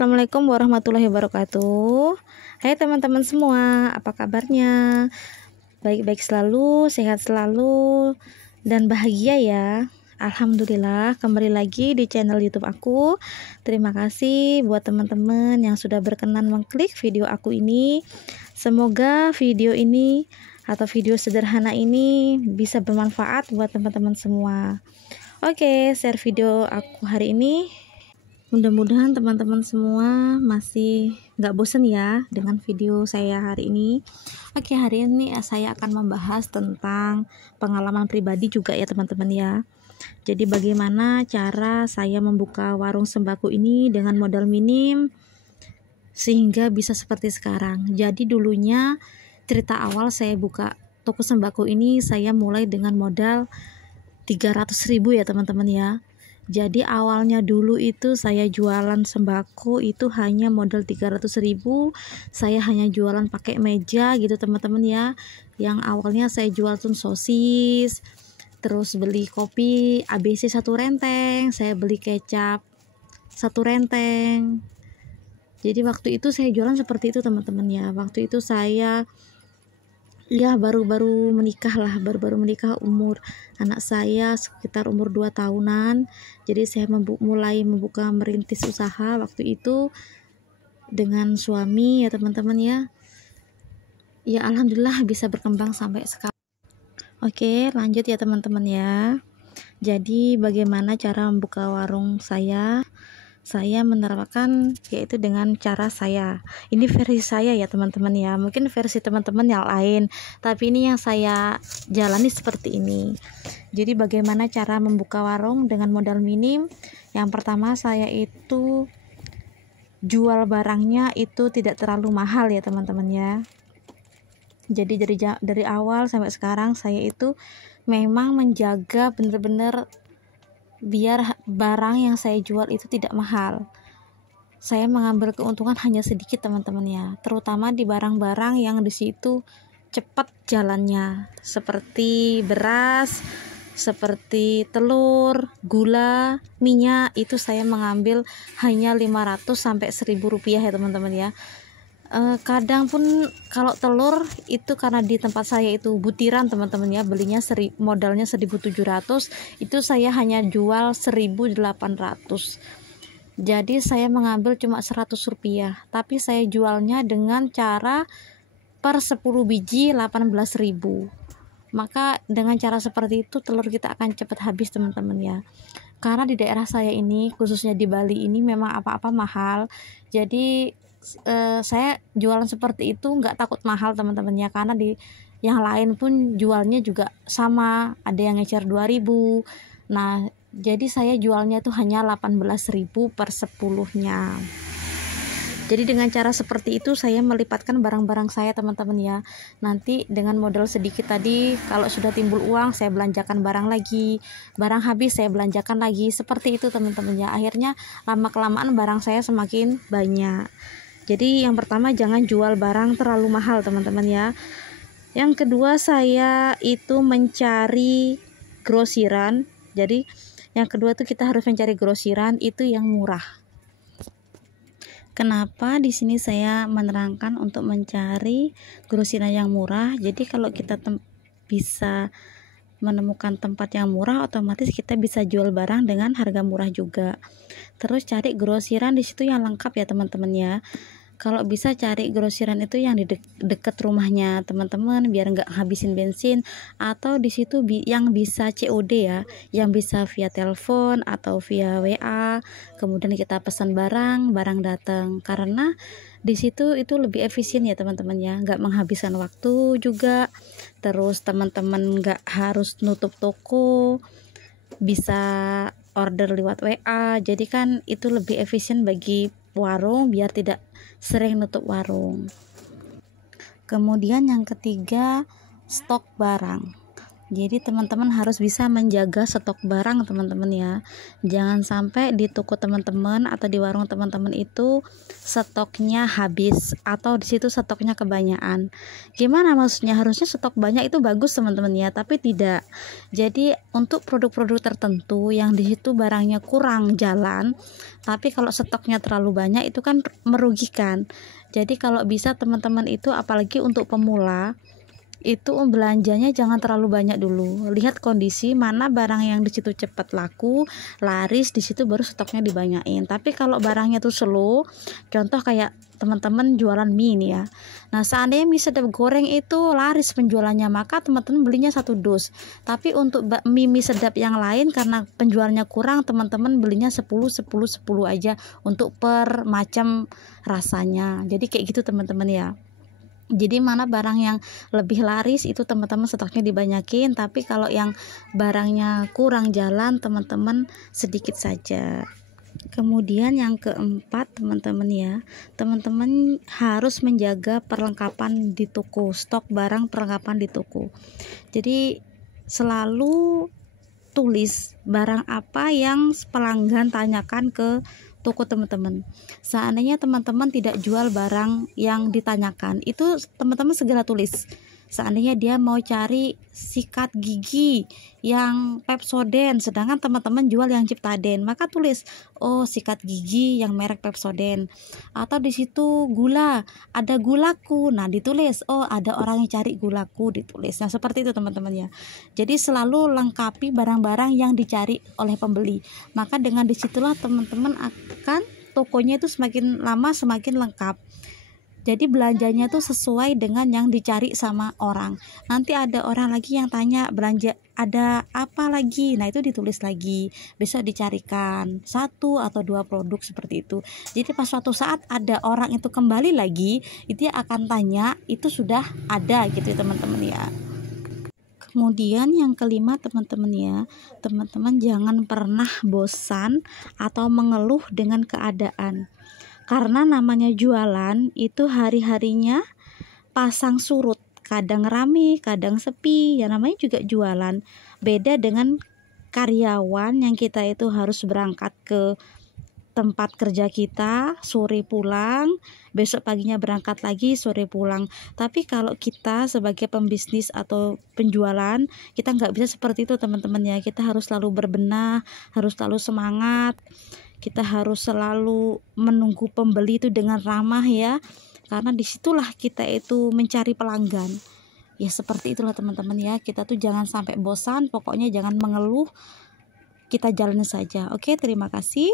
Assalamualaikum warahmatullahi wabarakatuh. Hai teman-teman semua, apa kabarnya? Baik-baik selalu, sehat selalu, dan bahagia ya. Alhamdulillah, kembali lagi di channel YouTube aku. Terima kasih buat teman-teman yang sudah berkenan mengklik video aku ini. Semoga video ini atau video sederhana ini bisa bermanfaat buat teman-teman semua. Oke, share video aku hari ini. Mudah-mudahan teman-teman semua masih nggak bosen ya dengan video saya hari ini. Oke, hari ini saya akan membahas tentang pengalaman pribadi juga ya teman-teman ya. Jadi bagaimana cara saya membuka warung sembako ini dengan modal minim sehingga bisa seperti sekarang. Jadi dulunya cerita awal saya buka toko sembako ini, saya mulai dengan modal 300.000 ya teman-teman ya. Jadi awalnya dulu itu saya jualan sembako itu hanya modal 300.000. Saya hanya jualan pakai meja gitu teman-teman ya. Yang awalnya saya jual tuh sosis, terus beli kopi ABC 1 renteng, saya beli kecap 1 renteng. Jadi waktu itu saya jualan seperti itu teman-teman ya. Waktu itu saya baru-baru menikah lah, baru-baru menikah, umur anak saya sekitar umur 2 tahunan. Jadi saya mulai merintis usaha waktu itu dengan suami ya teman-teman ya. Ya alhamdulillah bisa berkembang sampai sekarang. Oke, lanjut ya teman-teman ya. Jadi bagaimana cara membuka warung saya? Saya menerapkan yaitu dengan cara saya. Ini versi saya ya teman-teman ya. Mungkin versi teman-teman yang lain, tapi ini yang saya jalani seperti ini. Jadi bagaimana cara membuka warung dengan modal minim? Yang pertama, saya itu jual barangnya itu tidak terlalu mahal ya teman-teman ya. Jadi dari awal sampai sekarang saya itu memang menjaga benar-benar biar barang yang saya jual itu tidak mahal. Saya mengambil keuntungan hanya sedikit teman-teman ya, terutama di barang-barang yang di situ cepat jalannya, seperti beras, seperti telur, gula, minyak. Itu saya mengambil hanya 500 sampai 1.000 rupiah ya teman-teman ya. Kadang pun kalau telur itu karena di tempat saya itu butiran teman-teman ya, belinya modalnya 1.700, itu saya hanya jual 1.800. Jadi saya mengambil cuma 100 rupiah, tapi saya jualnya dengan cara per 10 biji 18.000. Maka dengan cara seperti itu telur kita akan cepat habis teman-teman ya. Karena di daerah saya ini, khususnya di Bali ini, memang apa-apa mahal. Jadi saya jualan seperti itu nggak takut mahal teman-teman ya, karena di yang lain pun jualnya juga sama, ada yang ngecer 2.000. Nah jadi saya jualnya tuh hanya 18.000 per 10-nya. Jadi dengan cara seperti itu saya melipatkan barang-barang saya teman-teman ya. Nanti dengan modal sedikit tadi, kalau sudah timbul uang saya belanjakan barang lagi, barang habis saya belanjakan lagi, seperti itu teman-teman ya. Akhirnya lama-kelamaan barang saya semakin banyak. Jadi yang pertama, jangan jual barang terlalu mahal teman-teman ya. Yang kedua, saya itu mencari grosiran. Jadi yang kedua tuh kita harus mencari grosiran itu yang murah. Kenapa di sini saya menerangkan untuk mencari grosiran yang murah? Jadi kalau kita bisa menemukan tempat yang murah, otomatis kita bisa jual barang dengan harga murah juga. Terus cari grosiran di situ yang lengkap ya teman-teman ya. Kalau bisa cari grosiran itu yang di dekat rumahnya teman-teman, biar nggak habisin bensin. Atau di situ yang bisa COD ya, yang bisa via telepon atau via WA. Kemudian kita pesan barang datang. Karena di situ itu lebih efisien ya teman-teman ya, nggak menghabiskan waktu juga. Terus teman-teman nggak harus nutup toko, bisa order lewat WA. Jadi kan itu lebih efisien bagi warung biar tidak sering nutup warung. Kemudian yang ketiga, stok barang. Jadi teman-teman harus bisa menjaga stok barang teman-teman ya. Jangan sampai di toko teman-teman atau di warung teman-teman itu stoknya habis atau di situ stoknya kebanyakan. Gimana maksudnya? Harusnya stok banyak itu bagus teman-teman ya, tapi tidak. Jadi untuk produk-produk tertentu yang di situ barangnya kurang jalan, tapi kalau stoknya terlalu banyak itu kan merugikan. Jadi kalau bisa teman-teman itu, apalagi untuk pemula, itu belanjanya jangan terlalu banyak dulu. Lihat kondisi mana barang yang di situ cepat laku, laris, di situ baru stoknya dibanyain. Tapi kalau barangnya tuh slow, contoh kayak teman-teman jualan mie nih ya. Nah, seandainya mie sedap goreng itu laris penjualannya, maka teman-teman belinya 1 dus. Tapi untuk mie sedap yang lain karena penjualnya kurang, teman-teman belinya 10 aja untuk per macam rasanya. Jadi kayak gitu teman-teman ya. Jadi mana barang yang lebih laris itu teman-teman stoknya dibanyakin, tapi kalau yang barangnya kurang jalan teman-teman sedikit saja. Kemudian yang keempat teman-teman ya, teman-teman harus menjaga perlengkapan di toko, stok barang perlengkapan di toko. Jadi selalu tulis barang apa yang pelanggan tanyakan ke toko teman-teman. Seandainya teman-teman tidak jual barang yang ditanyakan, itu teman-teman segera tulis. Seandainya dia mau cari sikat gigi yang Pepsodent, sedangkan teman-teman jual yang Ciptaden, maka tulis, oh sikat gigi yang merek Pepsodent. Atau di situ gula, ada gulaku, nah ditulis, oh ada orang yang cari gulaku, ditulis. Nah seperti itu teman-teman ya. Jadi selalu lengkapi barang-barang yang dicari oleh pembeli. Maka dengan disitulah teman-teman akan tokonya itu semakin lama semakin lengkap. Jadi belanjanya tuh sesuai dengan yang dicari sama orang. Nanti ada orang lagi yang tanya belanja ada apa lagi, nah itu ditulis lagi, besok dicarikan 1 atau 2 produk seperti itu. Jadi pas suatu saat ada orang itu kembali lagi, itu dia akan tanya itu sudah ada gitu ya teman-teman ya. Kemudian yang kelima teman-teman ya, teman-teman jangan pernah bosan atau mengeluh dengan keadaan. Karena namanya jualan itu hari-harinya pasang surut, kadang rame, kadang sepi, ya namanya juga jualan. Beda dengan karyawan yang kita itu harus berangkat ke tempat kerja kita, sore pulang, besok paginya berangkat lagi, sore pulang. Tapi kalau kita sebagai pembisnis atau penjualan, kita nggak bisa seperti itu teman-teman ya. Kita harus selalu berbenah, harus selalu semangat. Kita harus selalu menunggu pembeli itu dengan ramah ya, karena disitulah kita itu mencari pelanggan ya. Seperti itulah teman-teman ya, kita tuh jangan sampai bosan, pokoknya jangan mengeluh, kita jalani saja. Oke, terima kasih.